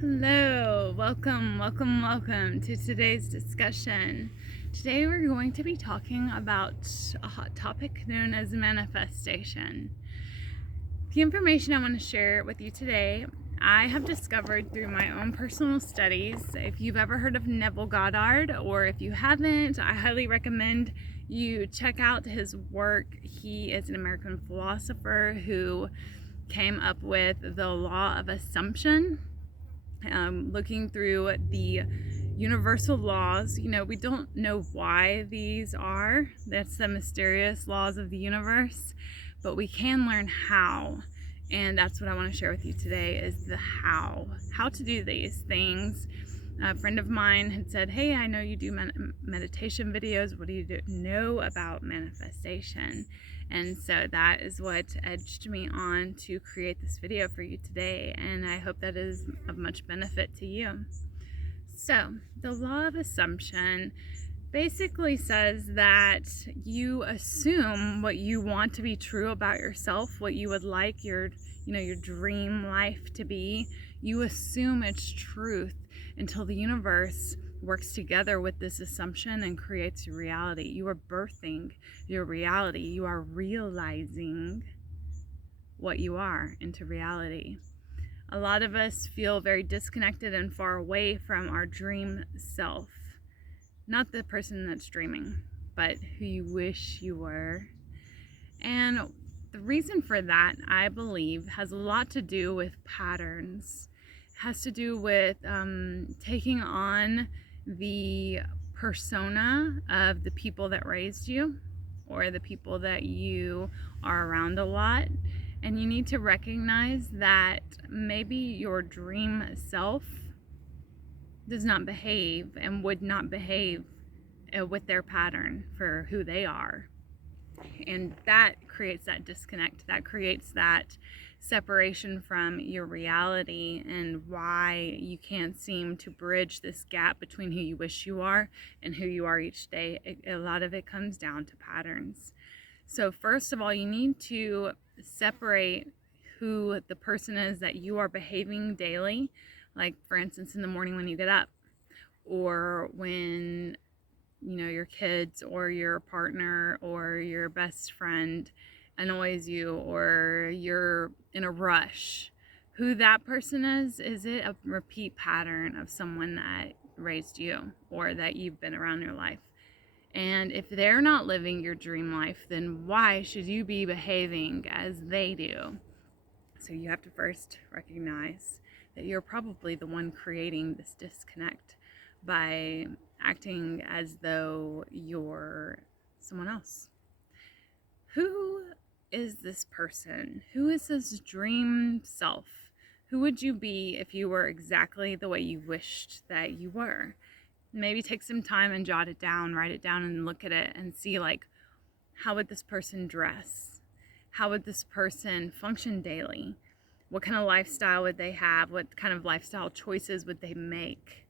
Hello, welcome to today's discussion. Today we're going to be talking about a hot topic known as manifestation. The information I want to share with you today, I have discovered through my own personal studies. If you've ever heard of Neville Goddard, or if you haven't, I highly recommend you check out his work. He is an American philosopher who came up with the law of assumption. Looking through the universal laws, we don't know why these are. That's the mysterious laws of the universe, but we can learn how. And that's what I want to share with you today is the how to do these things. A friend of mine had said, hey, I know you do meditation videos. What do you know about manifestation? And so that is what edged me on to create this video for you today. And I hope that is of much benefit to you. So the law of assumption basically says that you assume what you want to be true about yourself, what you would like your dream life to be. You assume its truth until the universe works together with this assumption and creates your reality. You are birthing your reality. You are realizing what you are into reality. A lot of us feel very disconnected and far away from our dream self. Not the person that's dreaming, but who you wish you were. And the reason for that, I believe, has a lot to do with patterns. It has to do with taking on the persona of the people that raised you or the people that you are around a lot. And you need to recognize that maybe your dream self does not behave and would not behave with their pattern for who they are. And that creates that disconnect. That creates that separation from your reality and why you can't seem to bridge this gap between who you wish you are and who you are each day. A lot of it comes down to patterns. So first of all, you need to separate who the person is that you are behaving daily. Like, for instance, in the morning when you get up, or when your kids or your partner or your best friend annoys you, or you're in a rush. Who that person is it a repeat pattern of someone that raised you or that you've been around your life? And if they're not living your dream life, then why should you be behaving as they do? So you have to first recognize that you're probably the one creating this disconnect by acting as though you're someone else. Who is this person? Who is this dream self? Who would you be if you were exactly the way you wished that you were? Maybe take some time and jot it down, write it down, and look at it and see, like, how would this person dress? How would this person function daily? What kind of lifestyle would they have? What kind of lifestyle choices would they make?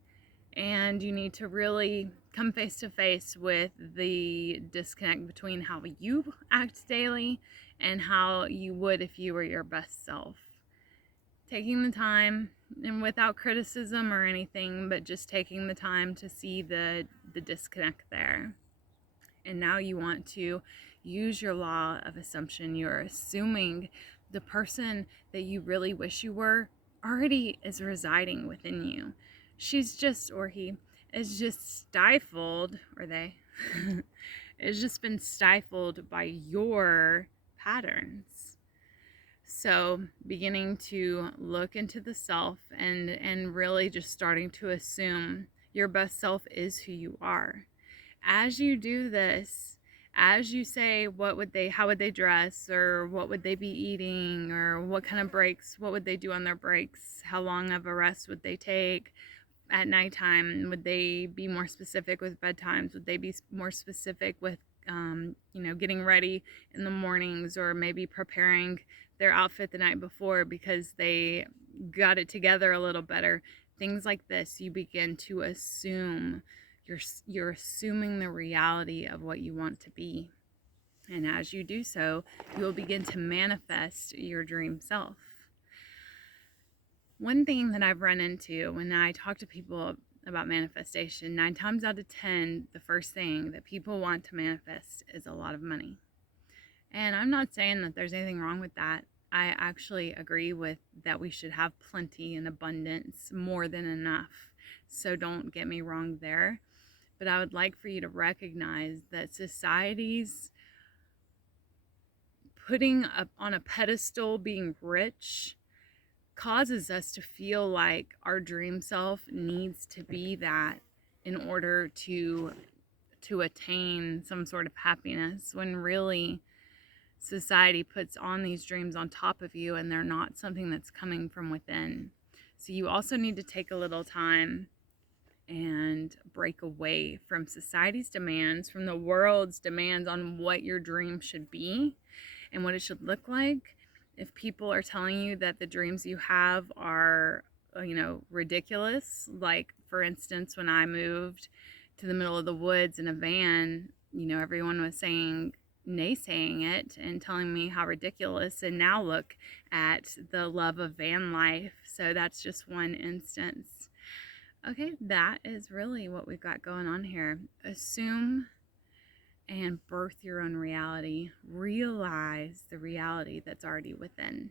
And you need to really come face to face with the disconnect between how you act daily and how you would if you were your best self. Taking the time, and without criticism or anything, but just taking the time to see the disconnect there. And now you want to use your law of assumption. You're assuming the person that you really wish you were already is residing within you. She's just, or he is just stifled, or they, it's just been stifled by your patterns. So beginning to look into the self and really just starting to assume your best self is who you are. As you do this, as you say, how would they dress, or what would they be eating, or what kind of breaks, what would they do on their breaks, how long of a rest would they take at nighttime, would they be more specific with bedtimes, would they be more specific with getting ready in the mornings, or maybe preparing their outfit the night before because they got it together a little better. Things like this, you begin to assume. You're assuming the reality of what you want to be. And as you do so, you will begin to manifest your dream self. One thing that I've run into when I talk to people about manifestation, 9 times out of 10, the first thing that people want to manifest is a lot of money. And I'm not saying that there's anything wrong with that. I actually agree with that we should have plenty and abundance, more than enough. So don't get me wrong there. But I would like for you to recognize that society's putting up on a pedestal being rich causes us to feel like our dream self needs to be that in order to attain some sort of happiness, when really society puts on these dreams on top of you and they're not something that's coming from within. So you also need to take a little time and break away from society's demands, from the world's demands on what your dream should be and what it should look like. If people are telling you that the dreams you have are, ridiculous, like for instance, when I moved to the middle of the woods in a van, everyone was naysaying it and telling me how ridiculous, and now look at the love of van life. So that's just one instance. Okay, that is really what we've got going on here. Assume and birth your own reality. Realize the reality that's already within.